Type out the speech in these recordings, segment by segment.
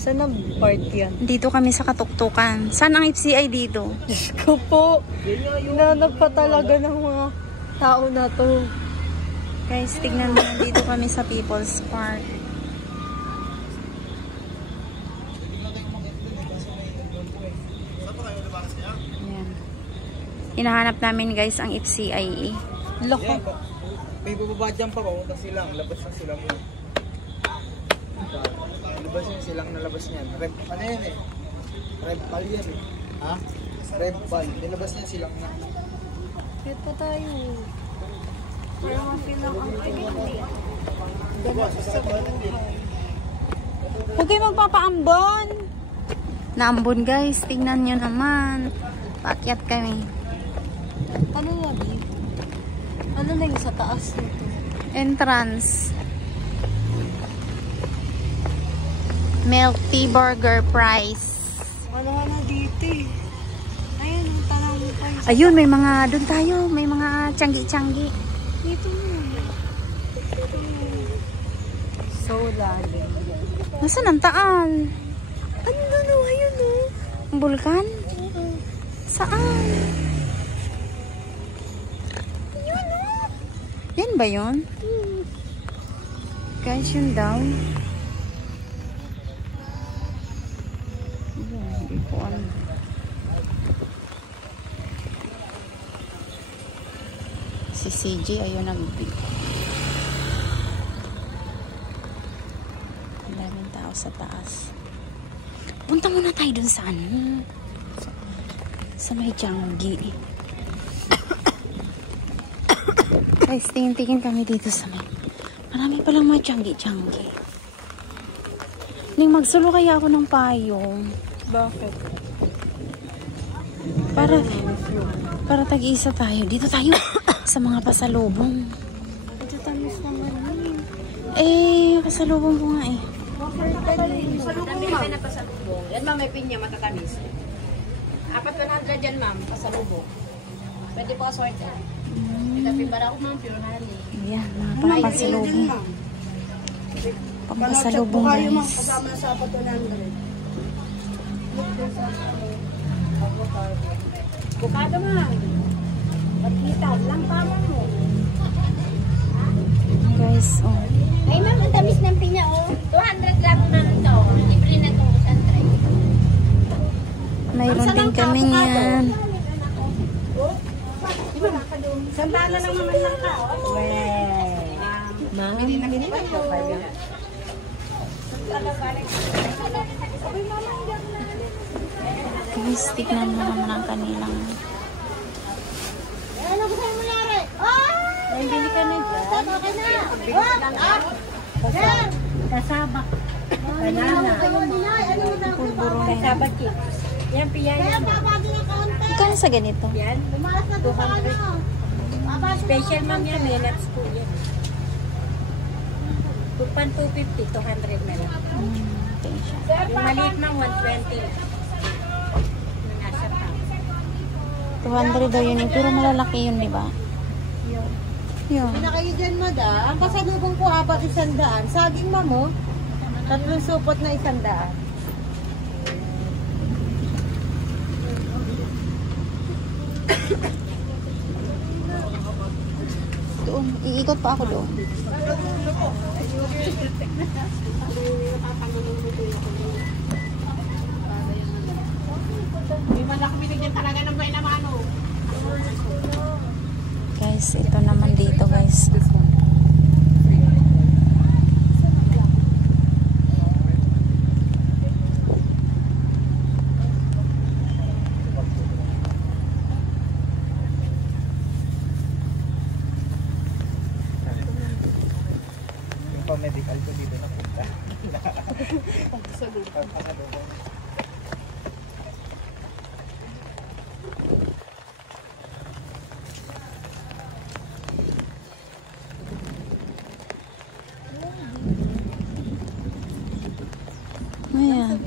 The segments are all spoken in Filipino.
Saan ang part yan? Dito kami sa Katuktukan. Saan ang FCI dito? Diyos ko po. Hinanap pa talaga ng mga tao na to. Guys, tignan mo. Dito kami sa People's Park. Ayan. Hinahanap namin guys ang FCI. Loko. May bababa dyan pa papunta silang. Labas na silang yun. Labas yung silang na labas niyan. Ano yan eh? Rebpal yan eh. Ha? Rebpal. Nilabas niya silang na. Wait pa tayo. Para mapilang ang activity. Huwag kayo magpapaambon. Naambon guys. Tingnan nyo naman. Paakyat kami. Ano na, babe? Ano na yung sa taas nito? Entrance. Milk tea burger price. Wala na dito eh. Ayun, tanong mo pa yung... Ayun, may mga, doon tayo, may mga tiyanggi-tiyanggi. Dito na. So lalim. Nasaan ang taal? Ano na no? Ayun no? Ang bulkan? Saan? Ayun no? Yan ba yun? Guys, yun daw. Hindi ko alam. Si CJ ayun nagbibig. Ang daming tao sa taas. Punta muna tayo dun sa ano. Sa may Tianggi. Guys, tingin-tingin kami dito sa may. Marami palang mga Tianggi-Tianggi. Ning magsulo kaya ako ng payong. Bakit? Para tag-isa tayo. Dito tayo sa mga pasalubong. Ito tamis naman yun. Eh, pasalubong ko nga eh. Pasalubong ka na pasalubong. Yan ma'am, may pinya, matatamis. 400 dyan ma'am, pasalubong. Pwede po ka-sort yan. Itapi bara ako ma'am, pure honey. Yan, mga pampasalubong. Pampasalubong guys. Kasama sa 400. Bukado ma'am. Pagkitan lang tama mo. Guys, oh. Ay ma'am, ang tamis ng pinya oh. 200 lang na ito. Libre na ito sa tray. Mayroon din kami yan. Sandala lang naman lang ka. Ma'am? Guys, tignan mo naman ang kanilang. Ano gusto mo nangyari? Ay, bili ka na dyan. Okay na. Kasabak. Banana. Pulburo na yan. Kasabak eh. Yan, piya yan. Magkano sa ganito? Yan. 200. Special ma'am yan. May nuts po yan. Tupan 250, 200 na lang. Okay siya. Yung maliit ma'am, 120. Yung nasa pa. 200 daw yun eh. Pero malalaki yun, di ba? Yun. Na kayo dyan, madam. Ang pasalubong ko, 100. Saging mamo, 3 supot na 100. Doon. Iikot pa ako doon. May malaki binigyan talaga ng buhay na mano. Guys, ito naman dito guys. Yung pa-medical ko dito na punta. Pasalubong. Ayan.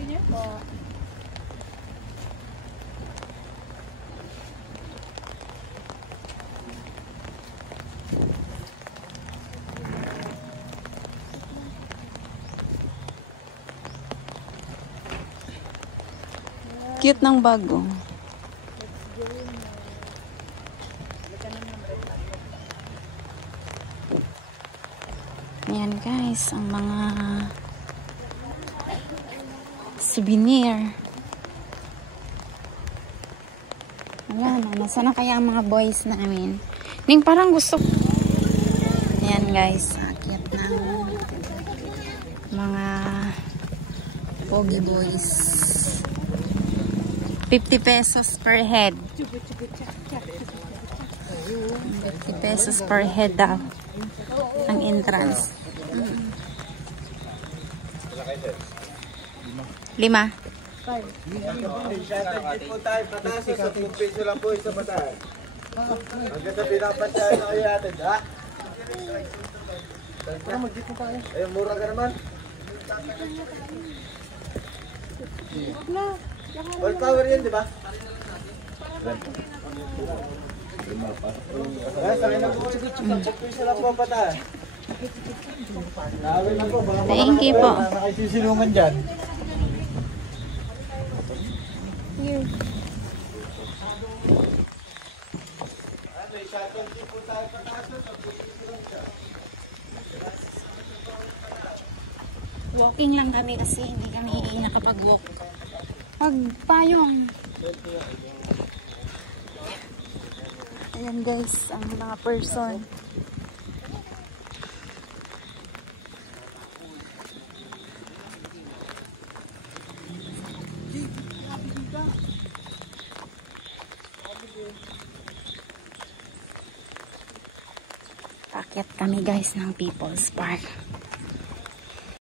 Cute ng bago. Ayan guys, ang mga souvenir. Wala na. Nasaan na kaya ang mga boys namin? Ning parang gusto. Ayan guys, akit ng mga pogi boys. 50 pesos per head. 50 pesos per head daw ang entrance. 5. Shuttle po tayo, pataas. 10 peso lang po isa pataas. Hanggang sa pinapansayan na kayo atin, ha? Ayun, mura ka naman. All power yan, di ba? Ay, sakay na po. 10 peso lang po pataas. Nakawin na po. Thank you po. Nakasisilungan dyan. Walking lang kami kasi hindi kami nakapag-walk. Pagpayong. Ayan guys, ang mga person. Paakyat kami guys ng People's Park.